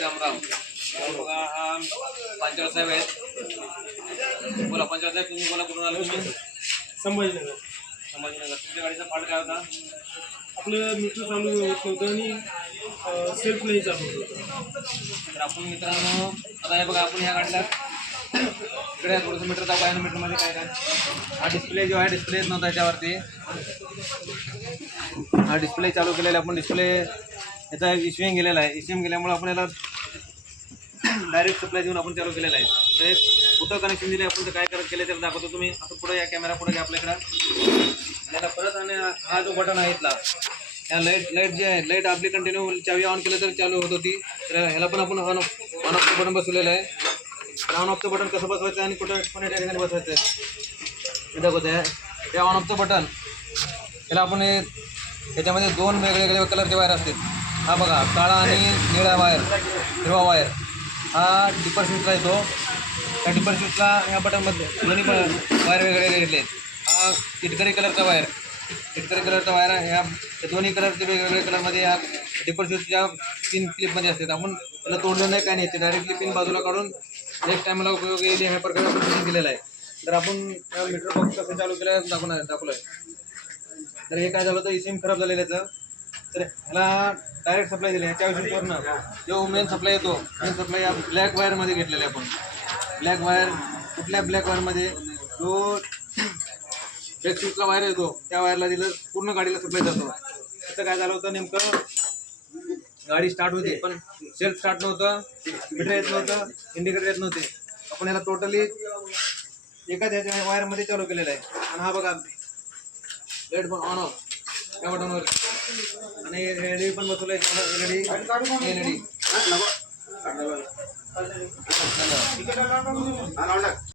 राम बघा हा पंचावत साहेब आहेत. बोला पंचावत साहेब, तुम्ही बोला कुठून आलो? संभाजीनगर. संभाजीनगर. तुमच्या गाडीचा फॉल्ट काय होता? आपलं मीटर चालू होत नव्हतं आणि सेल्फ नाही चालू होत होतं. तर आपण मित्रांनो आता हे बघा, आपण ह्या गाडीला इकडे थोडंसं मीटर दाखवा. मीटरमध्ये काय काय हा डिस्प्ले जो आहे, डिस्प्ले येत नव्हता याच्यावरती. हा डिस्प्ले चालू केलेला आपण. डिस्प्ले याचा इश्यूइंग गेलेला आहे. इश्यूइंग गेल्यामुळे आपण याला डायरेक्ट सप्लाय देऊन आपण चालू केलेला आहे. तर हे कुठं कनेक्शन दिले आपण, तर काय करत केले ते दाखवतो. तुम्ही असं पुढे या, कॅमेरा पुढे घ्या आपल्याकडं. याला परत आणि हा जो बटन आहे इथला, ह्या लाईट जी आहे, लाईट आपली कंटिन्यू चावी ऑन केलं तर चालू होत होती. तर ह्याला पण आपण ऑन ऑफचं बटन बसवलेलं आहे. तर ऑन ऑफचं बटन कसं बसवायचं आणि कुठं पण या ठिकाणी बसवायचं हे दाखवत आहे. हे ऑन ऑफचं बटन, ह्याला आपण याच्यामध्ये दोन वेगवेगळे कलरचे वायर असतात. हा बघा, काळा आणि निळा वायर, हिरवा वायर. हा डिपर स्विचला येतो. त्या डिपर स्विचला ह्या बटनमध्ये दोन्ही वायर वेगवेगळे घेतले आहेत. हा किटकरी कलरचा वायर, किटकरी कलरचा वायर आहे. ह्या दोन्ही कलरचे वेगवेगळे कलरमध्ये ह्या डिपर स्विचच्या पिन क्लिपमध्ये असतात. आपण त्याला तोडलं नाही, काय नाही, ते डायरेक्टली पिन बाजूला काढून नेक्स्ट टायमाला उपयोग येईल ह्या प्रकारे आपण फिटिंग केलेलं आहे. तर आपण मीटर बॉक्स कसं चालू केलं आहे दाखवलं आहे. तर हे काय झालं होतं, सिम खराब झालेलं याचं. तर ह्याला डायरेक्ट सप्लाय दिले. ह्याच्या विषयीवरनं जो मेन सप्लाय येतो, मेन सप्लाय या ब्लॅक वायरमध्ये घेतलेला आहे आपण. ब्लॅक वायर, कुठल्या ब्लॅक वायरमध्ये जो ब्रेक स्विचला वायर येतो त्या वायरला दिलं, पूर्ण गाडीला सप्लाय जातो. त्याचं काय झालं होतं, नेमकं गाडी स्टार्ट होती पण सेल्फ स्टार्ट नव्हतं, मीटर येत नव्हतं, इंडिकेटर येत नव्हते. आपण याला टोटली एकाच ह्याच्या वायरमध्ये चालू केलेलं आहे. आणि हा बघा लाईट पण ऑन ऑफ त्या बटनवर. आणि एलईडी पण बसवलं आहे. एलईडी